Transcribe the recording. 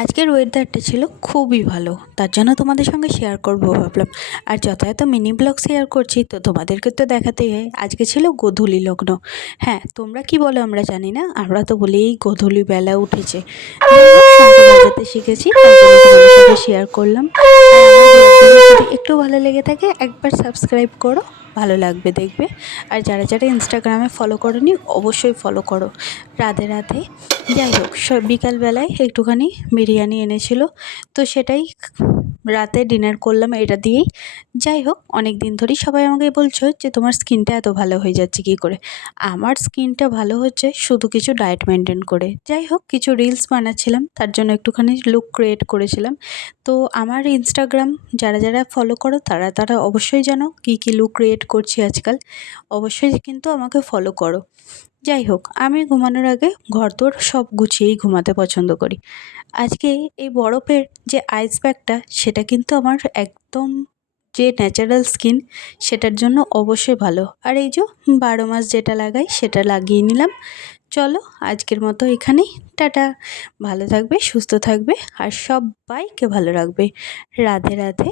আজকের ওয়েদারটা ছিল খুবই ভালো, তার জন্য তোমাদের সঙ্গে শেয়ার করব ভাবলাম। আর যথাযথ মিনি ব্লগ শেয়ার করছি তো তোমাদেরকে তো দেখাতেই হয়। আজকে ছিল গোধূলি লগ্ন। হ্যাঁ, তোমরা কি বলো আমরা জানি না, আমরা তো বলি এই গোধূলি বেলা উঠেছে। যাই হোক, শঙ্খ বাজাতে শিখেছি, তার জন্য তোমাদের সঙ্গে শেয়ার করলাম। আর আমার ব্লগগুলো যদি একটু ভালো লেগে থাকে একবার সাবস্ক্রাইব করো, ভালো লাগবে দেখবে। আর যারা যারা ইনস্টাগ্রামে ফলো করোনি অবশ্যই ফলো করো। রাধে রাধে। যাই হোক, বিকালবেলায় একটুখানি বিরিয়ানি এনেছিল, তো সেটাই রাতে ডিনার করলাম এটা দিয়েই। যাই হোক, অনেক দিন ধরেই সবাই আমাকে বলছো যে তোমার স্কিনটা এত ভালো হয়ে যাচ্ছে কী করে। আমার স্কিনটা ভালো হচ্ছে শুধু কিছু ডায়েট মেনটেন করে। যাই হোক, কিছু রিলস বানাচ্ছিলাম, তার জন্য একটুখানি লুক ক্রিয়েট করেছিলাম। তো আমার ইনস্টাগ্রাম যারা যারা ফলো করো তারা তারা অবশ্যই জানো কী কী লুক ক্রিয়েট করছি আজকাল। অবশ্যই কিন্তু আমাকে ফলো করো। যাই হোক, আমি ঘুমানোর আগে ঘরদোর সব গুছিয়েই ঘুমাতে পছন্দ করি। আজকে এই বরফের যে আইস প্যাকটা সেটা কিন্তু আমার একদম যে ন্যাচারাল স্কিন সেটার জন্য অবশ্যই ভালো। আর এই যে 12 মাস যেটা লাগাই সেটা লাগিয়ে নিলাম। চলো আজকের মতো এখানেই, টাটা। ভালো থাকবে, সুস্থ থাকবে আর সবাইকে ভালো রাখবে। রাধে রাধে।